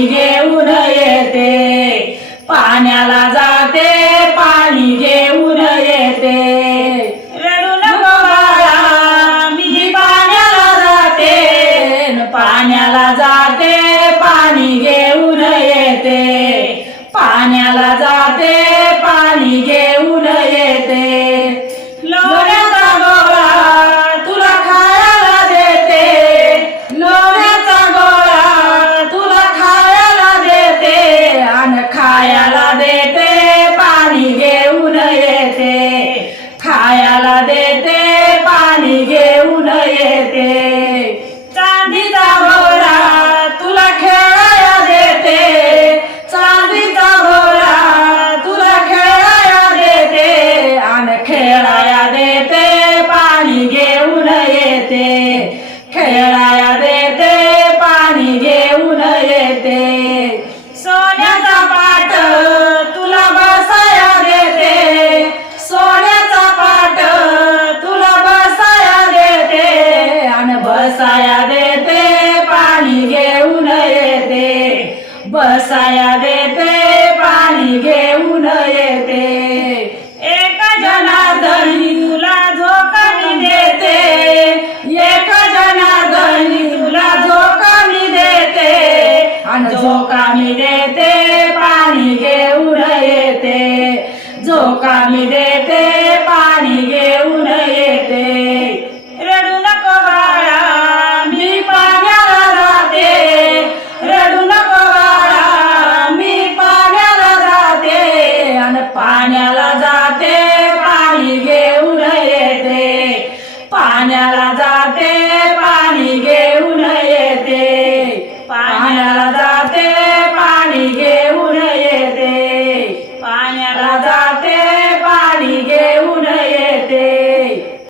Miguel. खेळाया देते पाणी घेऊन येते. सोन्याचा पाट तुला बसाया देते. सोन्याचा पाट तुला बसाया देते. आणि बसाया देते पाणी घेऊन येते. बसाया देते पाणी घे లోకమిదే ते पाणी घेऊन येते.